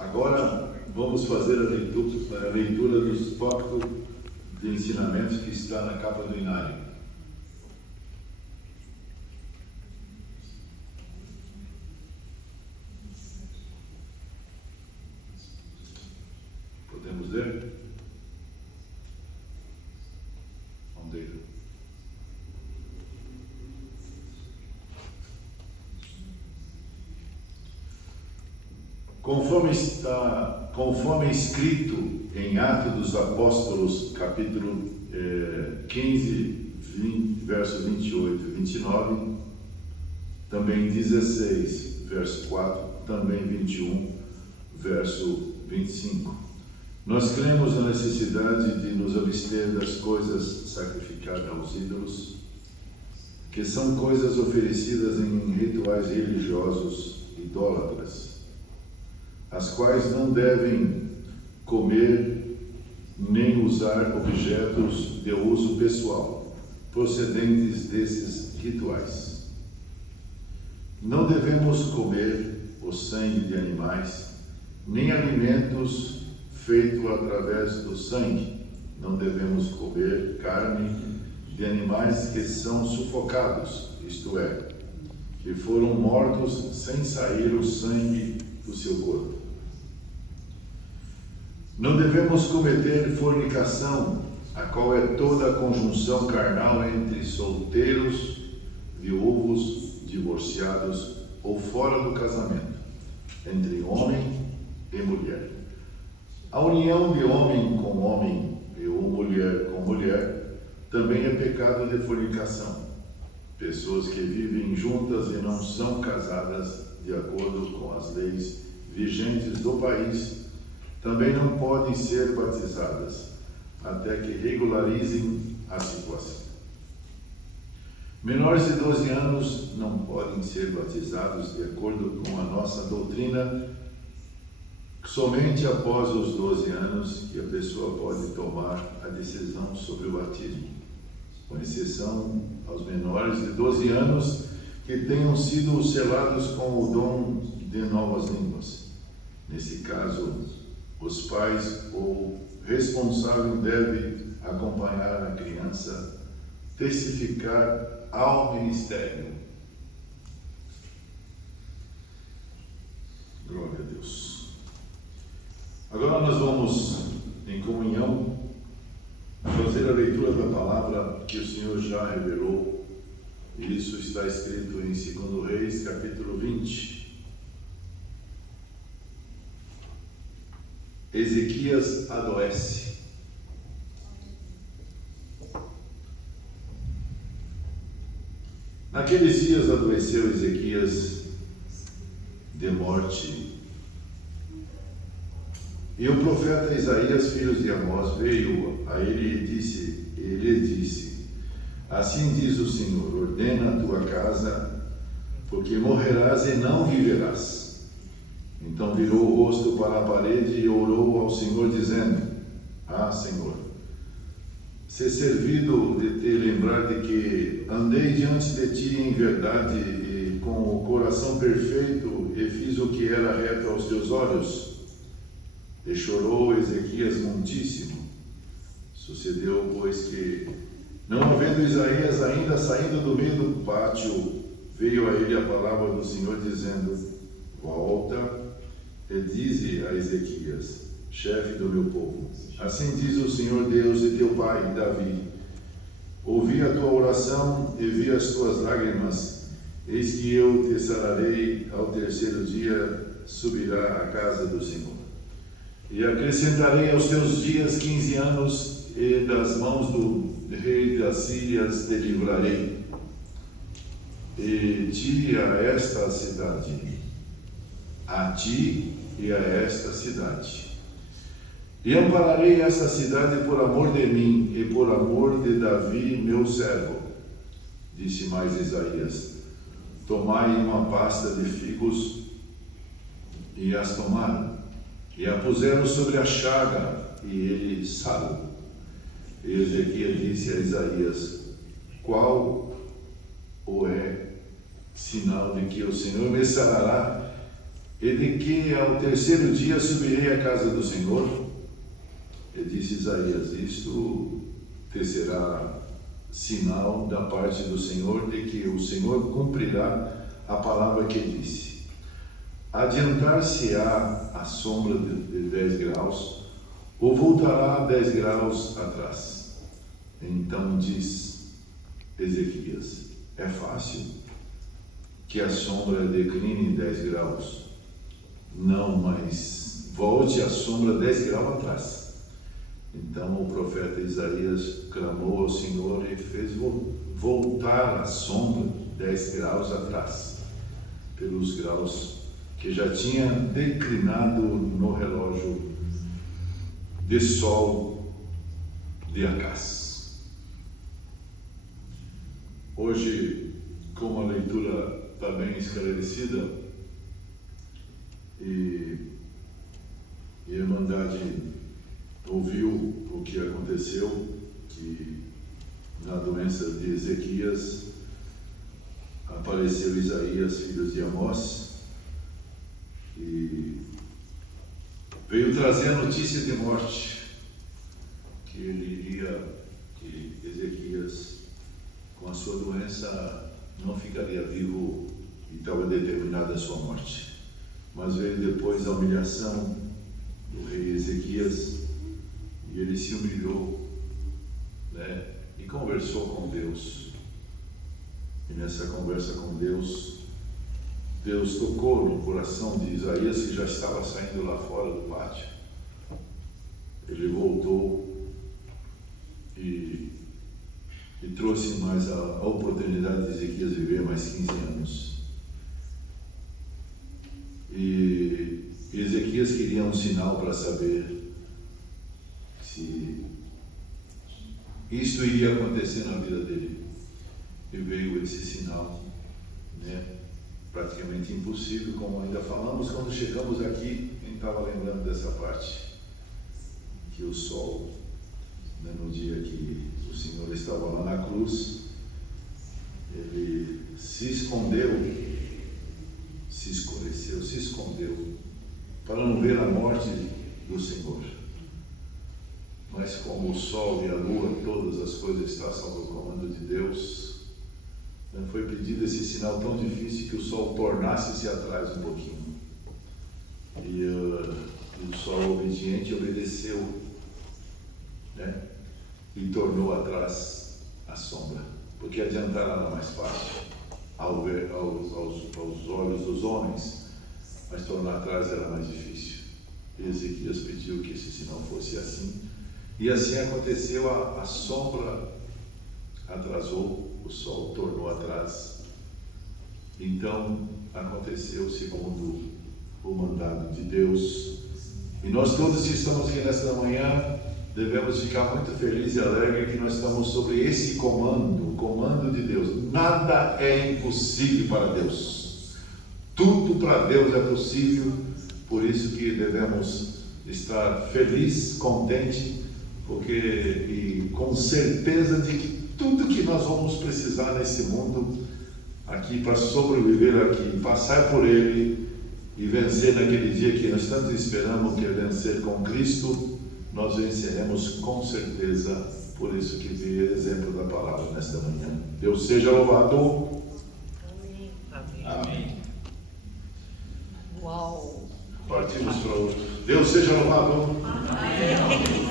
Agora vamos fazer a leitura dos tópicos de ensinamentos que está na capa do Inário. Podemos ler? Vamos ler. Conforme escrito em Atos dos Apóstolos, capítulo 15, verso 28 e 29, também 16, verso 4, também 21, verso 25. Nós cremos na necessidade de nos abster das coisas sacrificadas aos ídolos, que são coisas oferecidas em rituais religiosos idólatras, as quais não devem comer nem usar objetos de uso pessoal procedentes desses rituais. Não devemos comer o sangue de animais, nem alimentos feitos através do sangue. Não devemos comer carne de animais que são sufocados, isto é, que foram mortos sem sair o sangue do seu corpo. Não devemos cometer fornicação, a qual é toda a conjunção carnal entre solteiros, viúvos, divorciados ou fora do casamento, entre homem e mulher. A união de homem com homem e mulher com mulher também é pecado de fornicação. Pessoas que vivem juntas e não são casadas de acordo com as leis vigentes do país também não podem ser batizadas até que regularizem a situação. Menores de 12 anos não podem ser batizados de acordo com a nossa doutrina. Somente após os 12 anos que a pessoa pode tomar a decisão sobre o batismo, com exceção aos menores de 12 anos que tenham sido selados com o dom de novas línguas. Nesse caso, os pais ou responsável devem acompanhar a criança, testificar ao ministério. Glória a Deus. Agora nós vamos, em comunhão, fazer a leitura da palavra que o Senhor já revelou. E isso está escrito em 2 Reis, capítulo 20. Ezequias adoece. Naqueles dias adoeceu Ezequias de morte. E o profeta Isaías, filho de Amós, veio a ele e lhe disse: Assim diz o Senhor, ordena a tua casa, porque morrerás e não viverás. Então virou o rosto para a parede e orou ao Senhor, dizendo: Ah, Senhor, se servido de te lembrar de que andei diante de ti em verdade e com o coração perfeito e fiz o que era reto aos teus olhos. E chorou Ezequias muitíssimo. Sucedeu, pois, que, não havendo Isaías ainda saindo do meio do pátio, veio a ele a palavra do Senhor, dizendo: Volta e dize a Ezequias, chefe do meu povo: Assim diz o Senhor Deus de teu pai Davi: Ouvi a tua oração e vi as tuas lágrimas. Eis que eu te sararei, ao terceiro dia subirá à casa do Senhor. E acrescentarei aos teus dias 15 anos, e das mãos do rei das Sírias te livrarei. E ti a esta cidade, a ti e a esta cidade. E ampararei esta cidade por amor de mim e por amor de Davi, meu servo. Disse mais Isaías: Tomai uma pasta de figos. E as tomaram, e a puseram sobre a chaga, e ele sarou. E Ezequias disse a Isaías: Qual o é sinal de que o Senhor me sarará? e de que ao terceiro dia subirei à casa do Senhor. E disse Isaías: isto te será sinal da parte do Senhor, de que o Senhor cumprirá a palavra que disse. Adiantar-se-á a sombra de 10 graus, ou voltará 10 graus atrás. Então diz Ezequias: é fácil que a sombra decline 10 graus. Não, mas volte a sombra 10 graus atrás. Então o profeta Isaías clamou ao Senhor e fez voltar a sombra 10 graus atrás, pelos graus que já tinha declinado no relógio de sol de Acaz. Hoje, como a leitura está bem esclarecida e a Irmandade ouviu o que aconteceu, que na doença de Ezequias apareceu Isaías, filho de Amós, e veio trazer a notícia de morte, que que Ezequias, com a sua doença, não ficaria vivo e estava determinada a sua morte. Mas veio depois a humilhação do rei Ezequias, e ele se humilhou, e conversou com Deus. E nessa conversa com Deus, Deus tocou no coração de Isaías, que já estava saindo lá fora do pátio. Ele voltou e trouxe mais a oportunidade de Ezequias viver mais 15 anos. E Ezequias queria um sinal para saber se isto iria acontecer na vida dele. E veio esse sinal, praticamente impossível, como ainda falamos quando chegamos aqui. Quem estava lembrando dessa parte? Que o sol, no dia que o Senhor estava lá na cruz, ele se escondeu, se escureceu, se escondeu, para não ver a morte do Senhor. Mas como o sol e a lua, todas as coisas estão sob o comando de Deus, foi pedido esse sinal tão difícil que o sol tornasse-se atrás um pouquinho. E o sol obediente obedeceu, e tornou atrás a sombra, porque adiantar era mais fácil aos olhos dos homens, mas tornar atrás era mais difícil. E Ezequias pediu que esse sinal fosse assim, e assim aconteceu. A sombra atrasou, o sol tornou atrás. Então aconteceu segundo o mandado de Deus. E nós todos que estamos aqui nesta manhã devemos ficar muito felizes e alegres que nós estamos sobre esse comando, o comando de Deus. Nada é impossível para Deus. Tudo para Deus é possível. Por isso que devemos estar felizes, contentes, e com certeza de que tudo que nós vamos precisar nesse mundo, aqui para sobreviver aqui, passar por ele e vencer naquele dia que nós tanto esperamos, que é vencer com Cristo, nós venceremos com certeza. Por isso que veio exemplo da palavra nesta manhã. Deus seja louvado. Amém. Amém. Uau. Partimos para outro. Deus seja louvado. Amém.